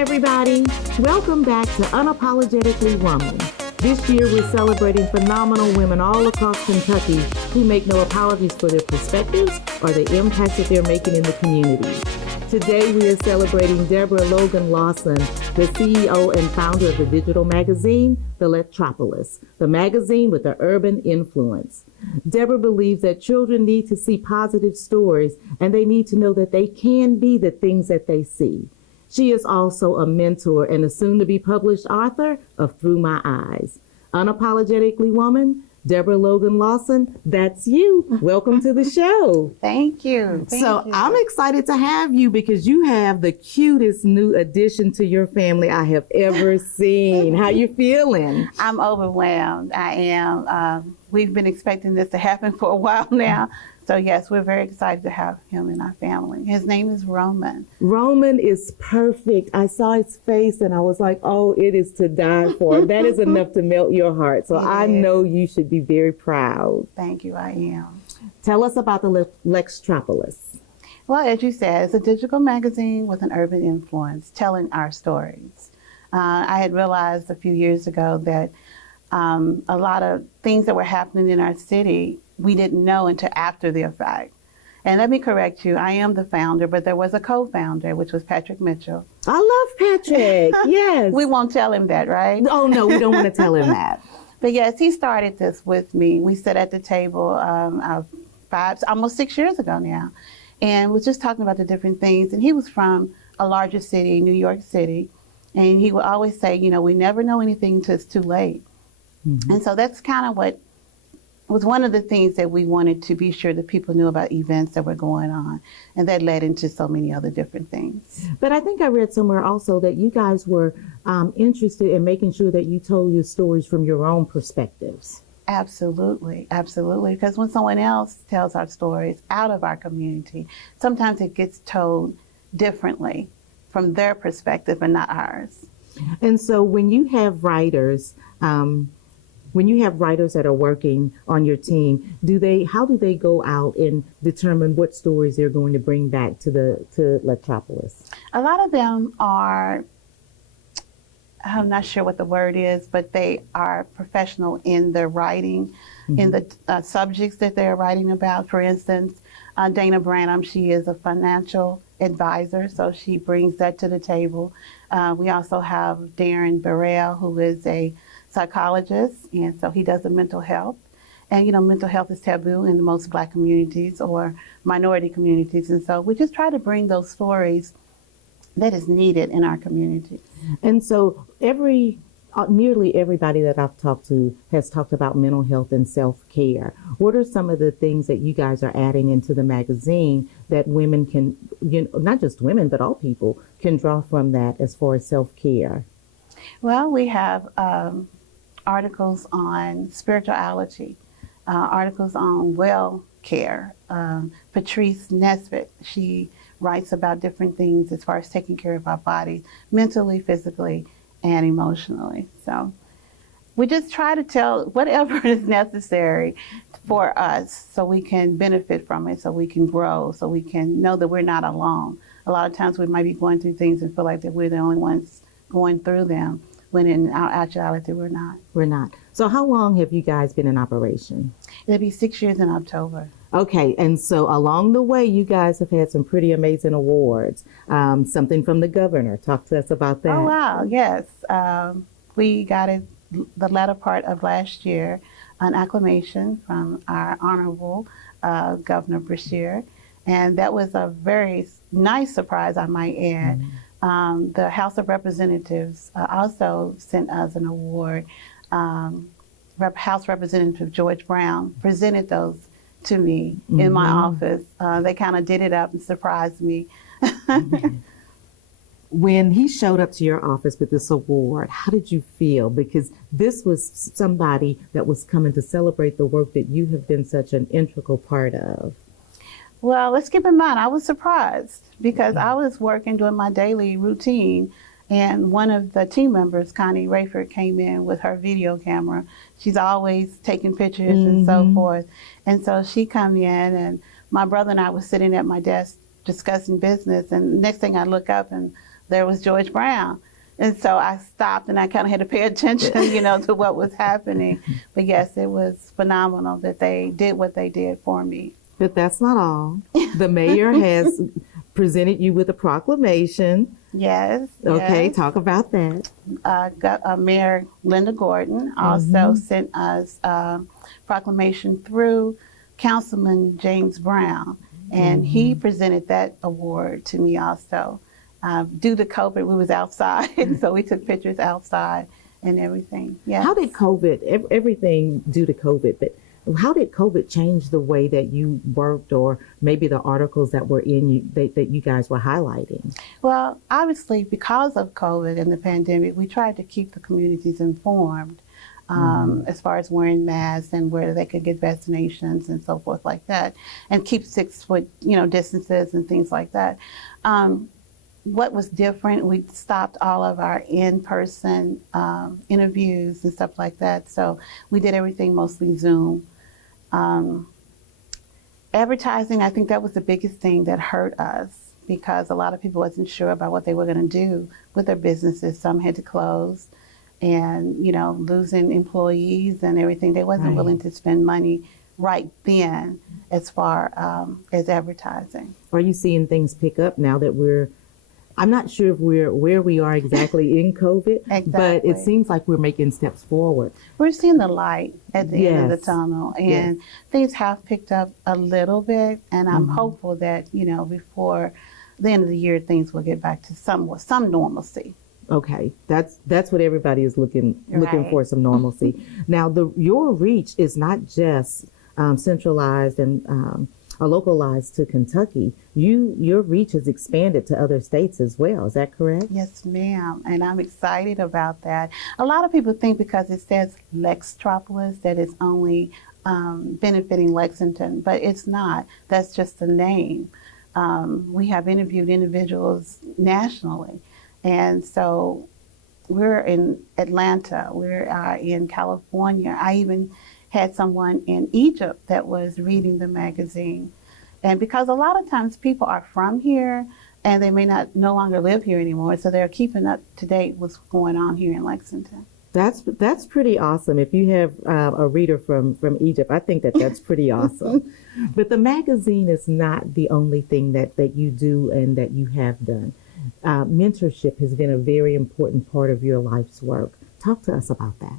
everybody. Welcome back to Unapologetically Woman. This year we're celebrating phenomenal women all across Kentucky who make no apologies for their perspectives or the impact that they're making in the community. Today we are celebrating Deborah Logan Lawson, the CEO and founder of the digital magazine, The Letropolis, the magazine with the urban influence. Deborah believes that children need to see positive stories and they need to know that they can be the things that they see. She is also a mentor and a soon-to-be published author of Through My Eyes. Unapologetically Woman, Deborah Logan Lawson, that's you. Welcome to the show. Thank you. Thank you. I'm excited to have you because you have the cutest new addition to your family I have ever seen. How you feeling? I'm overwhelmed. I am. We've been expecting this to happen for a while now. So yes, we're very excited to have him in our family. His name is Roman. Roman is perfect. I saw his face and I was like, oh, it is to die for. That is enough to melt your heart. So I know you should be very proud. Thank you, I am. Tell us about the Letropolis. Well, as you said, it's a digital magazine with an urban influence, telling our stories. I had realized a few years ago that a lot of things that were happening in our city we didn't know until after the fact. And let me correct you, I am the founder, but there was a co-founder, which was Patrick Mitchell. I love Patrick, yes. We won't tell him that, right? Oh, no, we don't want to tell him that. But yes, he started this with me. We sat at the table almost 6 years ago now, and was just talking about the different things. And he was from a larger city, New York City, and he would always say, you know, we never know anything until it's too late. Mm-hmm. And so that's kind of what was one of the things that we wanted to be sure that people knew about events that were going on. And that led into so many other different things. But I think I read somewhere also that you guys were interested in making sure that you told your stories from your own perspectives. Absolutely, absolutely. Because when someone else tells our stories out of our community, sometimes it gets told differently from their perspective and not ours. And so when you have writers, that are working on your team, how do they go out and determine what stories they're going to bring back to Letropolis? A lot of them are, I'm not sure what the word is, but they are professional in their writing, in the subjects that they're writing about. For instance, Dana Branham, she is a financial advisor, so she brings that to the table. We also have Darren Burrell, who is a psychologist, and so he does the mental health. And you know, mental health is taboo in most Black communities or minority communities, and so we just try to bring those stories that is needed in our community. And so nearly everybody that I've talked to has talked about mental health and self-care. What are some of the things that you guys are adding into the magazine that women can, not just women, but all people can draw from that as far as self-care? Well, we have articles on spirituality, articles on well care. Patrice Nesbitt, she writes about different things as far as taking care of our bodies, mentally, physically, and emotionally. So we just try to tell whatever is necessary for us so we can benefit from it, so we can grow, so we can know that we're not alone. A lot of times we might be going through things and feel like that we're the only ones going through them, when in our actuality we're not. We're not. So how long have you guys been in operation? It'll be 6 years in October. Okay, and so along the way, you guys have had some pretty amazing awards. Something from the governor. Talk to us about that. Oh, wow, yes. We got it the latter part of last year, an acclamation from our Honorable Governor Beshear, and that was a very nice surprise, I might add. The House of Representatives also sent us an award. House Representative George Brown presented those to me in my office. They kind of did it up and surprised me. When he showed up to your office with this award, how did you feel? Because this was somebody that was coming to celebrate the work that you have been such an integral part of. Well, let's keep in mind, I was surprised because I was working, doing my daily routine, and one of the team members, Connie Rayford, came in with her video camera. She's always taking pictures and so forth. And so she come in, and my brother and I was sitting at my desk discussing business, and next thing I look up and there was George Brown. And so I stopped and I kind of had to pay attention, to what was happening. But yes, it was phenomenal that they did what they did for me. But that's not all. The mayor has presented you with a proclamation. Yes. Okay, yes. talk about that. Mayor Linda Gordon also sent us a proclamation through Councilman James Brown, and he presented that award to me also. Due to COVID, we was outside, so we took pictures outside and everything. Yes. How did COVID, everything due to COVID, but how did COVID change the way that you worked, or maybe the articles that were in you that you guys were highlighting? Well, obviously, because of COVID and the pandemic, we tried to keep the communities informed as far as wearing masks and where they could get vaccinations and so forth like that, and keep 6 foot, distances and things like that. What was different, we stopped all of our in-person interviews and stuff like that. So we did everything mostly Zoom. Advertising, I think that was the biggest thing that hurt us, because a lot of people wasn't sure about what they were going to do with their businesses. Some had to close, and losing employees and everything. They wasn't willing to spend money right then as far as advertising. Are you seeing things pick up now that I'm not sure if we're where we are exactly in COVID, but it seems like we're making steps forward. We're seeing the light at the end of the tunnel, and things have picked up a little bit, and I'm hopeful that, before the end of the year, things will get back to some normalcy. Okay, that's what everybody is looking for, some normalcy. Now, your reach is not just centralized and or localized to Kentucky. Your reach has expanded to other states as well. Is that correct? Yes, ma'am. And I'm excited about that. A lot of people think because it says Lextropolis that it's only benefiting Lexington, but it's not. That's just the name. We have interviewed individuals nationally. And so we're in Atlanta, we're in California. I even had someone in Egypt that was reading the magazine. And because a lot of times people are from here and they may no longer live here anymore, so they're keeping up to date what's going on here in Lexington. That's pretty awesome. If you have a reader from Egypt, I think that's pretty awesome. But the magazine is not the only thing that you do and that you have done. Mentorship has been a very important part of your life's work. Talk to us about that.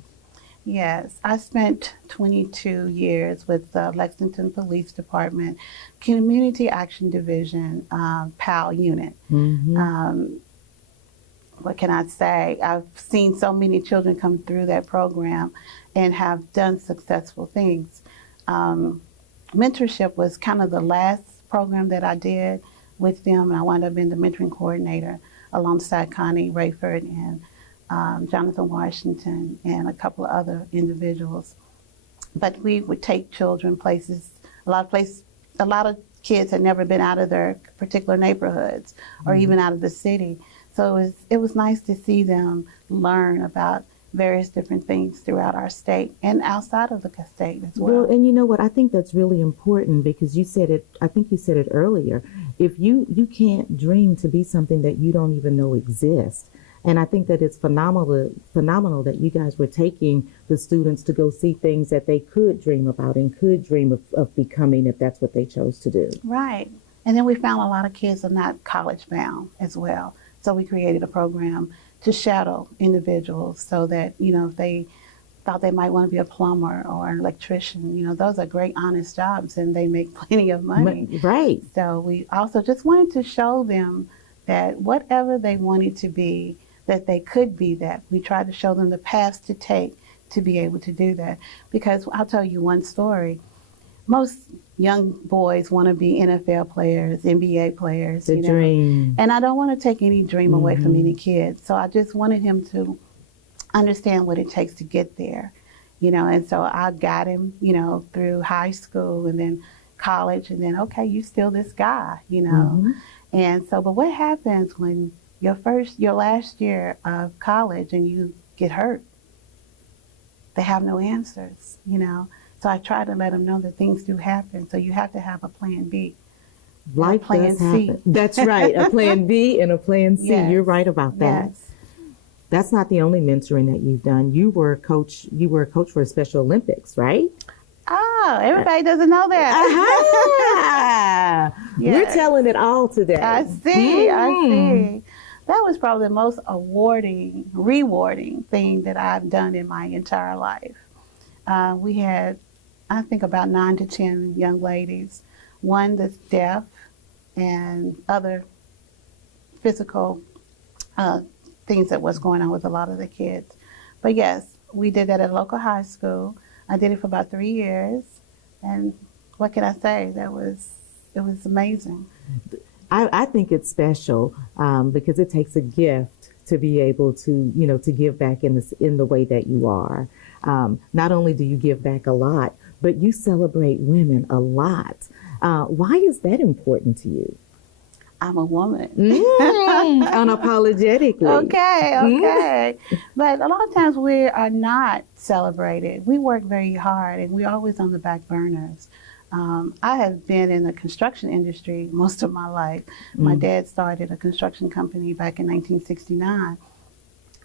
Yes, I spent 22 years with the Lexington Police Department Community Action Division, PAL unit. What can I say? I've seen so many children come through that program and have done successful things. Mentorship was kind of the last program that I did with them, and I wound up being the mentoring coordinator alongside Connie Rayford and Jonathan Washington and a couple of other individuals. But we would take children places, a lot of kids had never been out of their particular neighborhoods or even out of the city. So it was nice to see them learn about various different things throughout our state and outside of the state as well. Well, and you know what? I think that's really important because you said it, I think you said it earlier. If you can't dream to be something that you don't even know exists. And I think that it's phenomenal that you guys were taking the students to go see things that they could dream about and could dream of becoming if that's what they chose to do. Right. And then we found a lot of kids are not college bound as well. So we created a program to shadow individuals so that, if they thought they might want to be a plumber or an electrician, those are great, honest jobs and they make plenty of money. Right. So we also just wanted to show them that whatever they wanted to be, that they could be that. We tried to show them the paths to take to be able to do that. Because I'll tell you one story. Most young boys want to be NFL players, NBA players. The dream. And I don't want to take any dream away from any kid. So I just wanted him to understand what it takes to get there. And so I got him, through high school and then college and then, okay, you still this guy, And so, but what happens when your last year of college and you get hurt? They have no answers, So I try to let them know that things do happen. So you have to have a plan B. Life plan does C. happen. That's right. A plan B and a plan C. Yes. You're right about that. Yes. That's not the only mentoring that you've done. You were a coach for the Special Olympics, right? Oh, everybody doesn't know that. Aha! We're Yes. telling it all today. I see. I Mhm. see. That was probably the most rewarding thing that I've done in my entire life. We had, I think, about 9 to 10 young ladies, one that's deaf and other physical things that was going on with a lot of the kids. But yes, we did that at a local high school. I did it for about 3 years, and what can I say? It was amazing. I think it's special because it takes a gift to be able to, to give back in the way that you are. Not only do you give back a lot, but you celebrate women a lot. Why is that important to you? I'm a woman. Unapologetically. Okay. But a lot of times we are not celebrated. We work very hard and we're always on the back burners. I have been in the construction industry most of my life. My dad started a construction company back in 1969.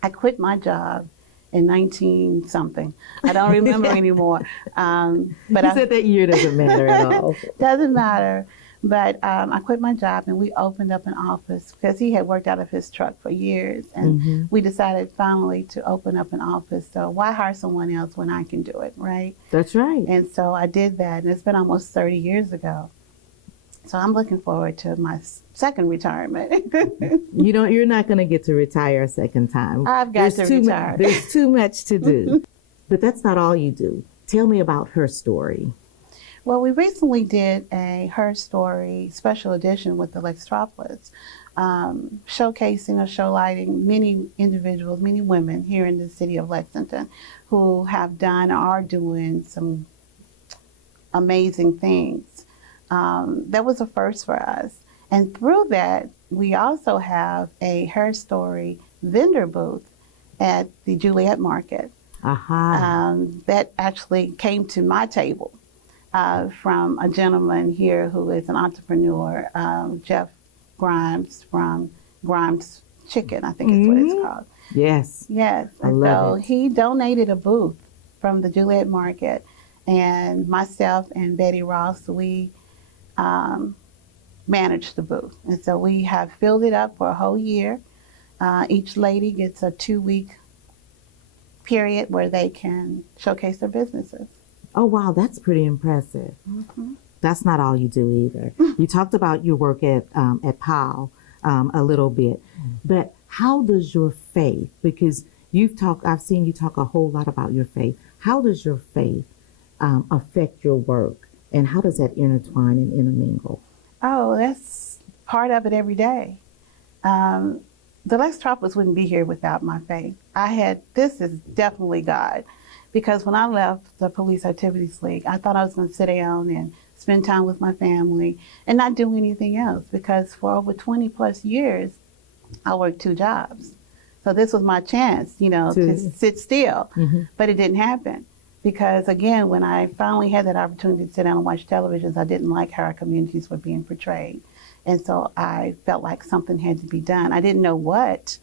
I quit my job in 19-something. I don't remember anymore. But You said that year doesn't matter at all. Doesn't matter. But I quit my job and we opened up an office because he had worked out of his truck for years. And we decided finally to open up an office. So why hire someone else when I can do it, right? That's right. And so I did that. And it's been almost 30 years ago. So I'm looking forward to my second retirement. You're not going to get to retire a second time. I've got to retire. There's too much to do. But that's not all you do. Tell me about her story. Well, we recently did a Her Story special edition with the Lextropolis, showcasing or showlighting many individuals, many women here in the city of Lexington who have done or are doing some amazing things. That was a first for us. And through that, we also have a Her Story vendor booth at the Juliet Market. That actually came to my table. From a gentleman here who is an entrepreneur, Jeff Grimes from Grimes Chicken, I think is what it's called. Yes. Yes. And so he donated a booth from the Juliet Market, and myself and Betty Ross, we managed the booth. And so we have filled it up for a whole year. Each lady gets a 2-week period where they can showcase their businesses. Oh, wow, that's pretty impressive. That's not all you do either. You talked about your work at Powell a little bit, but how does your faith, because I've seen you talk a whole lot about your faith. How does your faith affect your work, and how does that intertwine and intermingle? Oh, that's part of it every day. The Lextropolis wouldn't be here without my faith. This is definitely God. Because when I left the Police Activities League, I thought I was going to sit down and spend time with my family and not do anything else. Because for over 20 plus years, I worked 2 jobs. So this was my chance, to sit still. But it didn't happen. Because again, when I finally had that opportunity to sit down and watch television, I didn't like how our communities were being portrayed. And so I felt like something had to be done. I didn't know what,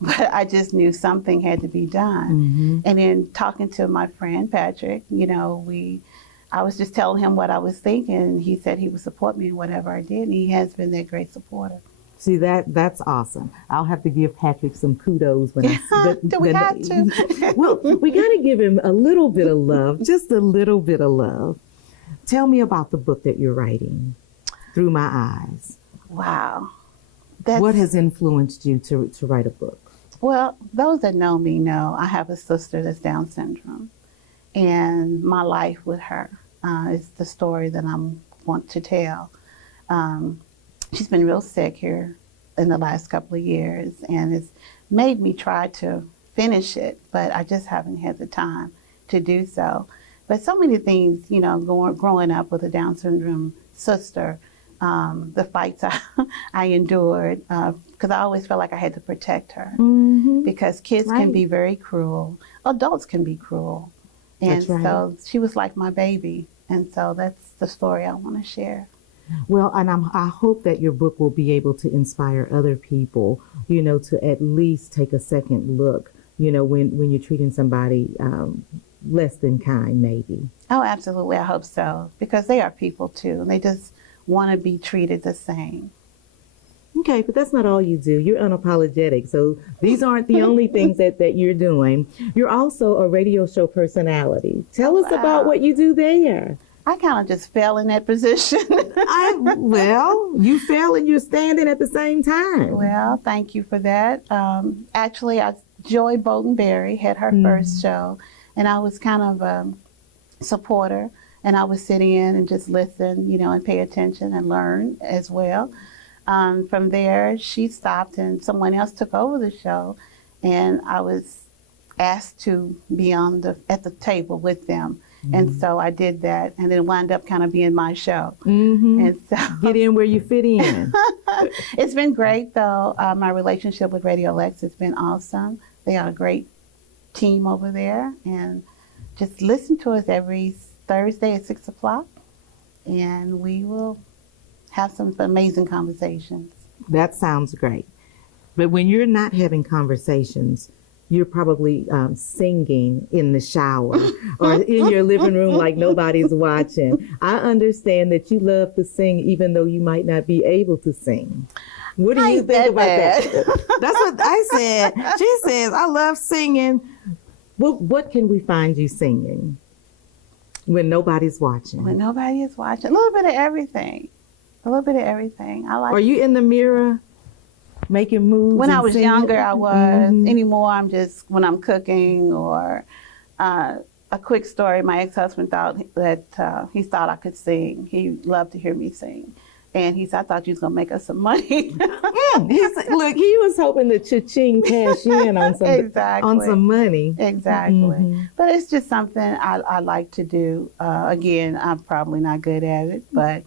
but I just knew something had to be done. And in talking to my friend Patrick, I was just telling him what I was thinking, and he said he would support me in whatever I did, and he has been that great supporter. See, that's awesome. I'll have to give Patrick some kudos when Do we have to? Well, we got to give him a little bit of love, just a little bit of love. Tell me about the book that you're writing, Through My Eyes. Wow. What has influenced you to write a book? Well, those that know me know I have a sister that's Down syndrome, and my life with her is the story that I want to tell. She's been real sick here in the last couple of years, and it's made me try to finish it, but I just haven't had the time to do so. But so many things, growing up with a Down syndrome sister, the fights I endured, because I always felt like I had to protect her. Because kids can be very cruel. Adults can be cruel. And so she was like my baby. And so that's the story I want to share. Well, and I hope that your book will be able to inspire other people, to at least take a second look, when you're treating somebody less than kind, maybe. Oh, absolutely. I hope so, because they are people too, and they just want to be treated the same. Okay, but that's not all you do. You're unapologetic. So these aren't the only things that you're doing. You're also a radio show personality. Tell us about what you do there. I kind of just fell in that position. Well, you fell and you're standing at the same time. Well, thank you for that. Actually, Joy Bolton-Berry had her first show, and I was kind of a supporter, and I would sit in and just listen, and pay attention and learn as well. From there, she stopped and someone else took over the show, and I was asked to be at the table with them. And so I did that, and it wound up kind of being my show. And so Get in where you fit in. it's been great, though. My relationship with Radio Lex has been awesome. They are a great team over there, and just listen to us every Thursday at 6 o'clock, and we will have some amazing conversations. That sounds great. But when you're not having conversations, you're probably singing in the shower or in your living room like nobody's watching. I understand that you love to sing even though you might not be able to sing. What do you think about that? That's what I said. She says, I love singing. Well, what can we find you singing when nobody's watching? When nobody is watching, a little bit of everything. A little bit of everything. Are you in the mirror making moves? When I was singing? younger, I was. Anymore, I'm just when I'm cooking or a quick story. My ex-husband thought that he thought I could sing. He loved to hear me sing. And he said, I thought you was going to make us some money. Look, he was hoping that cha-ching cash in on some money. Exactly. But it's just something I like to do. Again, I'm probably not good at it, but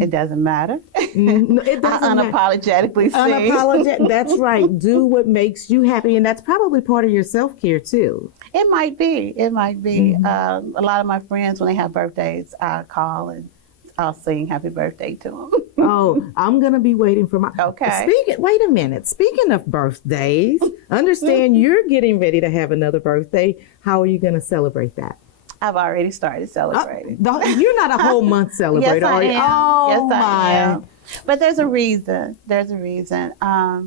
it doesn't matter. No, it doesn't unapologetically sing. That's right. Do what makes you happy. And that's probably part of your self-care, too. It might be. It might be. A lot of my friends, when they have birthdays, I call and I'll sing happy birthday to them. Oh, I'm going to be waiting for my... Okay. Wait a minute. Speaking of birthdays, understand you're getting ready to have another birthday. How are you going to celebrate that? I've already started celebrating. You're not a whole month celebrator, yes, I are you? am. Oh, yes, my. I am. But there's a reason. There's a reason.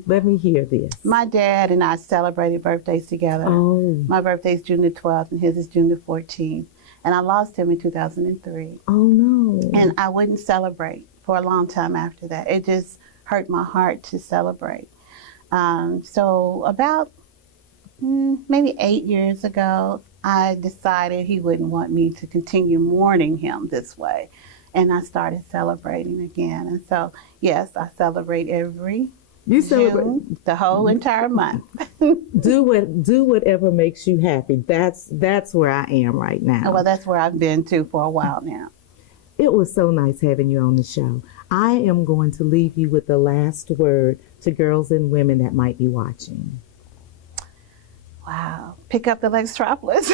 Let me hear this. My dad and I celebrated birthdays together. Oh. My birthday's June the 12th, and his is June the 14th. And I lost him in 2003. Oh, no. And I wouldn't celebrate for a long time after that. It just hurt my heart to celebrate. So about maybe 8 years ago, I decided he wouldn't want me to continue mourning him this way. And I started celebrating again. And so, yes, I celebrate every June, the whole entire month. Do whatever makes you happy. That's where I am right now. Well, that's where I've been to for a while now. It was so nice having you on the show. I am going to leave you with the last word to girls and women that might be watching. Wow. Pick up the Lextropolis.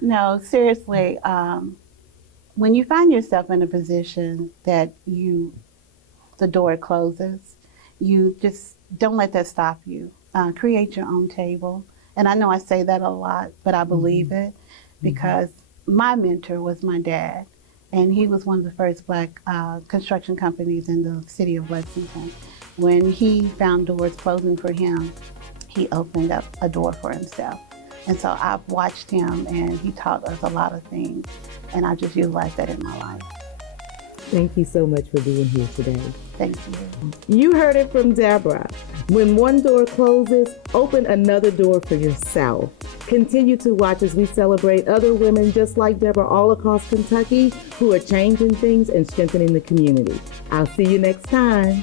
No, seriously. When you find yourself in a position that the door closes, you just don't let that stop you. Create your own table. And I know I say that a lot, but I believe it because my mentor was my dad. And he was one of the first Black construction companies in the city of Lexington. When he found doors closing for him, he opened up a door for himself. And so I've watched him, and he taught us a lot of things, and I just utilized that in my life. Thank you so much for being here today. Thank you. You heard it from Deborah. When one door closes, open another door for yourself. Continue to watch as we celebrate other women just like Deborah all across Kentucky who are changing things and strengthening the community. I'll see you next time.